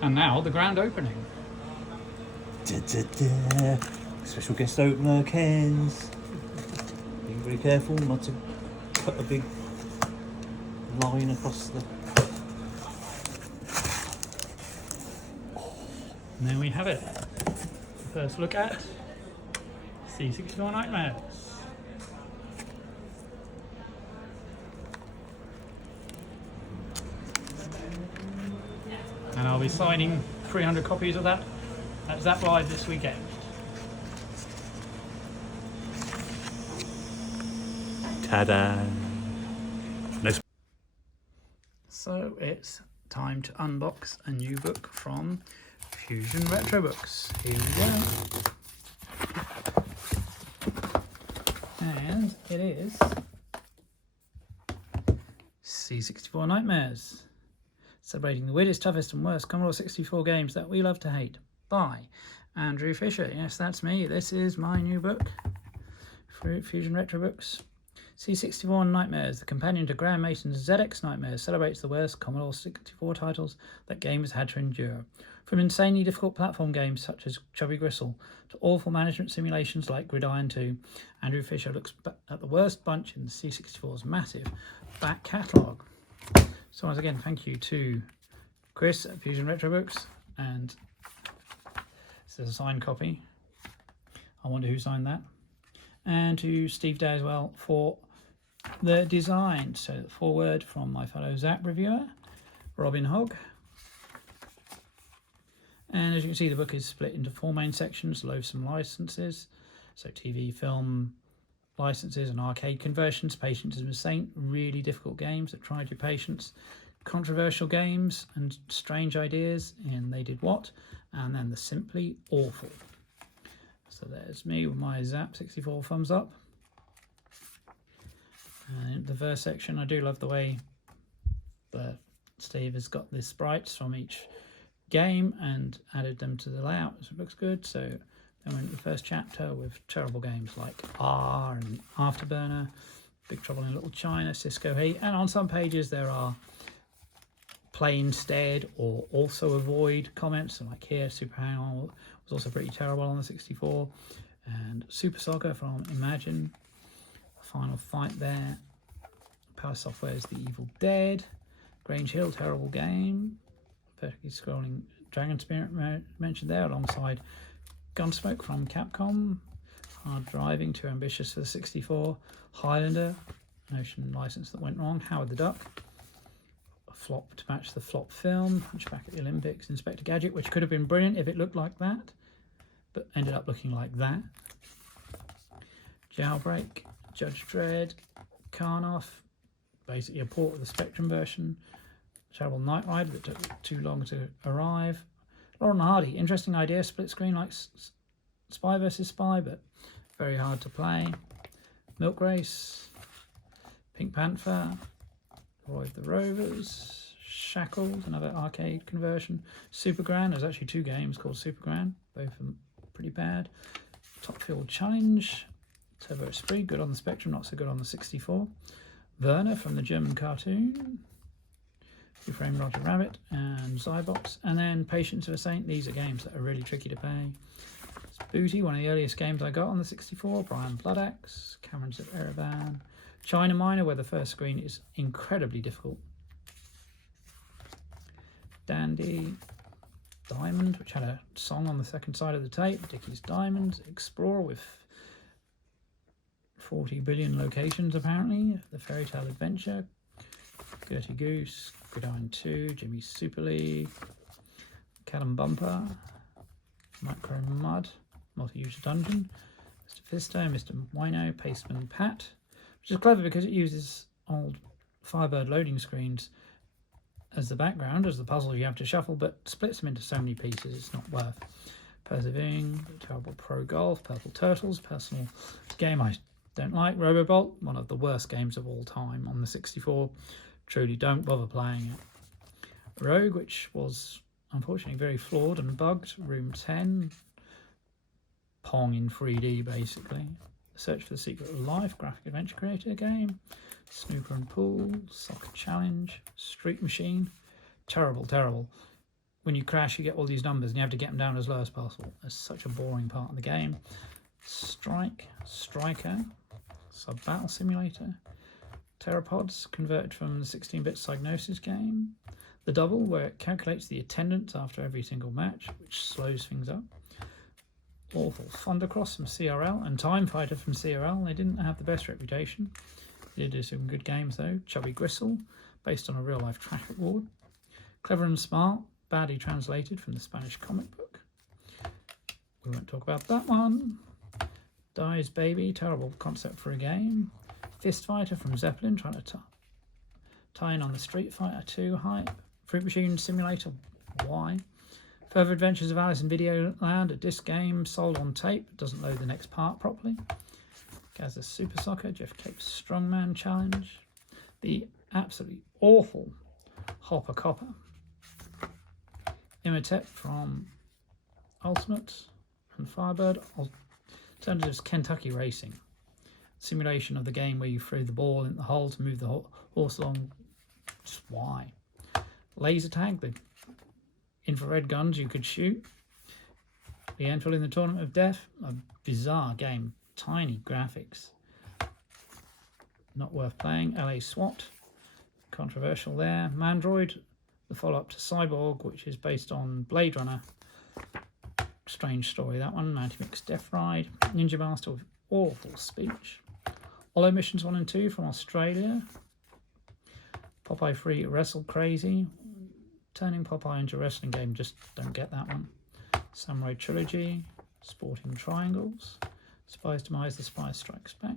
And now the grand opening. Special guest opener, Ken's. Being very careful not to put a big line across the... And there we have it. First look at C64 Nightmares. And I'll be signing 300 copies of that at ZZAP Live this weekend. Ta-da! So it's time to unbox a new book from Fusion Retro Books. Here we go. And it is C64 Nightmares. Celebrating the weirdest, toughest and worst Commodore 64 games that we love to hate. By Andrew Fisher. Yes, that's me. This is my new book for Fusion Retro Books. C64 Nightmares, the companion to Graeme Mason's ZX Nightmares, celebrates the worst Commodore 64 titles that gamers had to endure. From insanely difficult platform games such as Chubby Gristle to awful management simulations like Gridiron 2, Andrew Fisher looks at the worst bunch in the C64's massive back catalogue. So once again, thank you to Chris at Fusion Retro Books, and this is a signed copy. I wonder who signed that. And to Steve Day as well for the design. So the foreword from my fellow ZZAP reviewer, Robin Hogg. And as you can see, the book is split into 4 main sections: Loathsome licenses, so TV, film licenses and arcade conversions, Patience is a Saint, really difficult games that tried your patience, controversial games and strange ideas in They Did What, and then the simply awful. So there's me with my ZZAP 64 thumbs up. And in the first section, I do love the way that Steve has got the sprites from each game and added them to the layout, so it looks good. So then went to the first chapter with terrible games like R and Afterburner, Big Trouble in Little China, Cisco Heat, and on some pages there are play instead or also avoid comments. So like here, Super Hang-On was also pretty terrible on the 64, and Super Soccer from Imagine, Final Fight there, Power Software's The Evil Dead, Grange Hill, terrible game, vertically scrolling Dragon Spirit mentioned there, alongside Gunsmoke from Capcom, Hard Driving, Too Ambitious for the 64, Highlander, Notion license that went wrong, Howard the Duck, a flop to match the flop film, Hunchback at the Olympics, Inspector Gadget, which could have been brilliant if it looked like that, but ended up looking like that, Jailbreak, Judge Dredd, Karnoff, basically a port of the Spectrum version, Terrible Knight Rider that took too long to arrive, Lauren Hardy, interesting idea, split screen like Spy vs Spy, but very hard to play. Milk Race, Pink Panther, Roy of the Rovers, Shackled, another arcade conversion. Super Gran, there's actually 2 games called Super Gran, both of them pretty bad. Top Fuel Challenge, Turbo Esprit, good on the Spectrum, not so good on the 64. Werner from the German cartoon, Who Framed Roger Rabbit, and Zybox, and then Patience of a Saint. These are games that are really tricky to play. It's Booty, one of the earliest games I got on the 64, Brian Bloodaxe, Cameron's of Erevan, China Miner, where the first screen is incredibly difficult, Dandy, Diamond, which had a song on the second side of the tape, Dickie's Diamonds, Explorer with 40 billion locations apparently, The Fairy Tale Adventure, Gertie Goose, Gridiron 2, Jimmy's Super League, Callum Bumper, Micro Mud, Multi-User Dungeon, Mr. Fisto, Mr. Wino, Paceman Pat, which is clever because it uses old Firebird loading screens as the background, as the puzzle you have to shuffle, but splits them into so many pieces it's not worth. Persevering, Terrible Pro Golf, Purple Turtles, personal game I don't like, Robobolt, one of the worst games of all time on the 64. Truly don't bother playing it. Rogue, which was unfortunately very flawed and bugged. Room 10, Pong in 3D basically. Search for the Secret of Life graphic adventure creator game. Snooker and Pool, Soccer Challenge, Street Machine. Terrible, terrible. When you crash, you get all these numbers and you have to get them down as low as possible. It's such a boring part of the game. Strike, Striker, Sub Battle Simulator. Pteropods, converted from the 16-bit Psygnosis game. The Double, where it calculates the attendance after every single match, which slows things up. Awful. Thundercross from CRL and Time Fighter from CRL. They didn't have the best reputation. They did do some good games though. Chubby Gristle, based on a real-life traffic ward. Clever and Smart, badly translated from the Spanish comic book. We won't talk about that one. Dies Baby, terrible concept for a game. Fist Fighter from Zeppelin, trying to tie in on the Street Fighter 2 hype. Fruit Machine Simulator, why? Further Adventures of Alice in Videoland, a disc game sold on tape, doesn't load the next part properly. Gaza Super Soccer, Jeff Cape's Strongman Challenge. The absolutely awful Hopper Copper. Imhotep from Ultimate and Firebird. Alternatives Kentucky Racing. Simulation of the game where you throw the ball in the hole to move the horse along. Just why? Laser Tag, the infrared guns you could shoot. The Enfield in the Tournament of Death, a bizarre game, tiny graphics, not worth playing. LA SWAT, controversial there. Mandroid, the follow-up to Cyborg, which is based on Blade Runner. Strange story, that one. Mighty Mix Death Ride. Ninja Master with awful speech. Hollow Missions 1 and 2 from Australia. Popeye Free Wrestle Crazy. Turning Popeye into a wrestling game, just don't get that one. Samurai Trilogy. Sporting Triangles. Spies Demise, The Spy Strikes Back.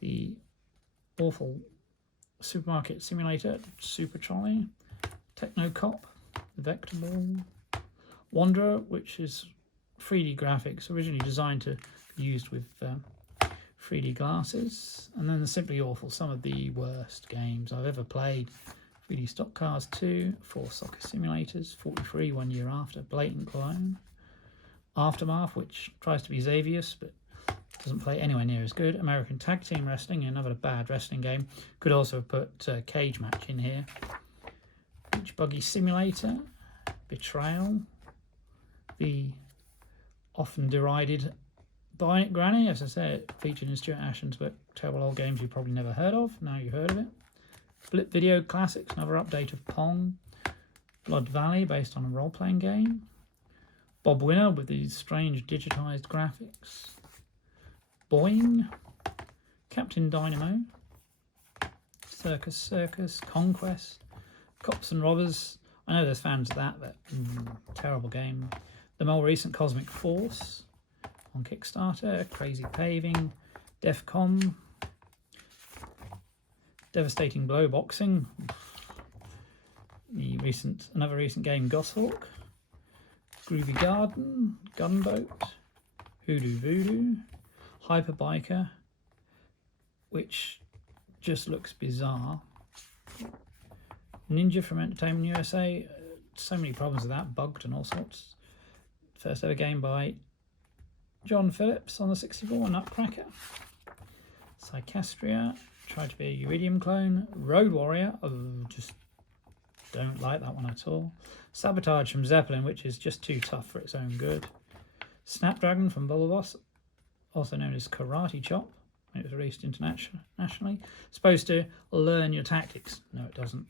The awful Supermarket Simulator, Super Trolley. Techno Cop, Vector Ball. Wanderer, which is 3D graphics, originally designed to be used with 3D glasses. And then the Simply Awful, some of the worst games I've ever played. 3D Stock Cars 2, 4 Soccer Simulators, 43 1 year after, Blatant Clone. Aftermath, which tries to be Xavius, but doesn't play anywhere near as good. American Tag Team Wrestling, another bad wrestling game. Could also have put Cage Match in here. Beach Buggy Simulator, Betrayal, the often derided Bionic Granny, as I said, featured in Stuart Ashen's book, terrible old games you probably never heard of, now you've heard of it. Blip Video Classics, another update of Pong. Blood Valley, based on a role-playing game. Bob Winner with these strange digitized graphics. Boing. Captain Dynamo. Circus, Conquest. Cops and Robbers. I know there's fans of that, but terrible game. The more recent Cosmic Force on Kickstarter. Crazy Paving. Defcom. Devastating Blow Boxing. Another recent game, Goshawk. Groovy Garden. Gunboat. Hoodoo Voodoo. Hyperbiker, which just looks bizarre. Ninja from Entertainment USA, so many problems with that, bugged and all sorts. First ever game by John Phillips on the 64 Nutcracker. Psychastria, tried to be a Uridium clone. Road Warrior, just don't like that one at all. Sabotage from Zeppelin, which is just too tough for its own good. Snapdragon from Bubble Boss, also known as Karate Chop. It was released internationally. Supposed to learn your tactics. No, it doesn't.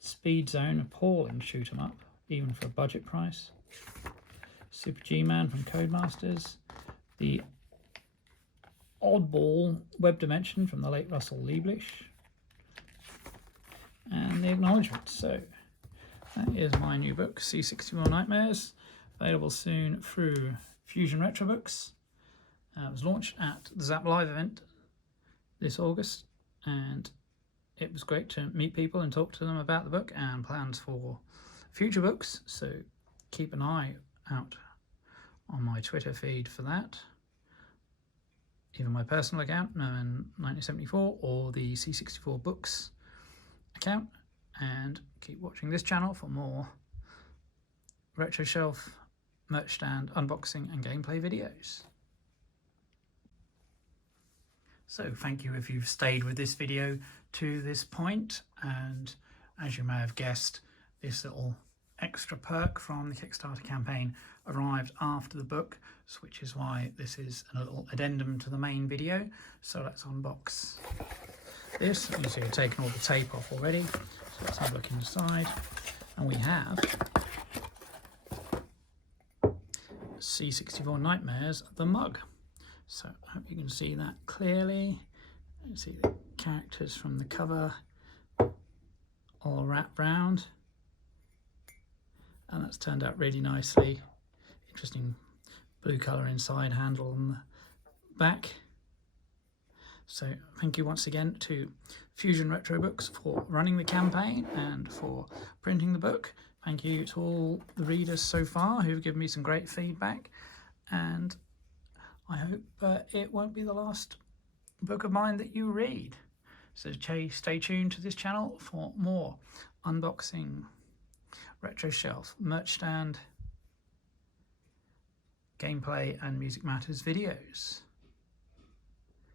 Speed Zone, appalling shoot 'em up, even for a budget price. Super G-Man from Codemasters. The oddball Web Dimension from the late Russell Lieblish. And the acknowledgement. So that is my new book, C64 Nightmares, available soon through Fusion Retro Books. It was launched at the ZZAP Live event this August, and it was great to meet people and talk to them about the book and plans for future books. So keep an eye out on my Twitter feed for that, either my personal account, Merman1974, or the C64 Books account, and keep watching this channel for more retro shelf, merch stand, unboxing and gameplay videos. So thank you if you've stayed with this video to this point, and as you may have guessed, this little extra perk from the Kickstarter campaign arrived after the book, which is why this is a little addendum to the main video. So let's unbox this. You see I've taken all the tape off already, so let's have a look inside, and we have C64 Nightmares, the mug. So I hope you can see that clearly. You can see the characters from the cover all wrapped round, and that's turned out really nicely. Interesting blue colour inside, handle on the back. So thank you once again to Fusion Retro Books for running the campaign and for printing the book. Thank you to all the readers so far who've given me some great feedback, and I hope it won't be the last book of mine that you read. So stay tuned to this channel for more unboxing, retro shelf, merch stand, gameplay and Music Matters videos.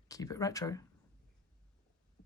Keep it retro.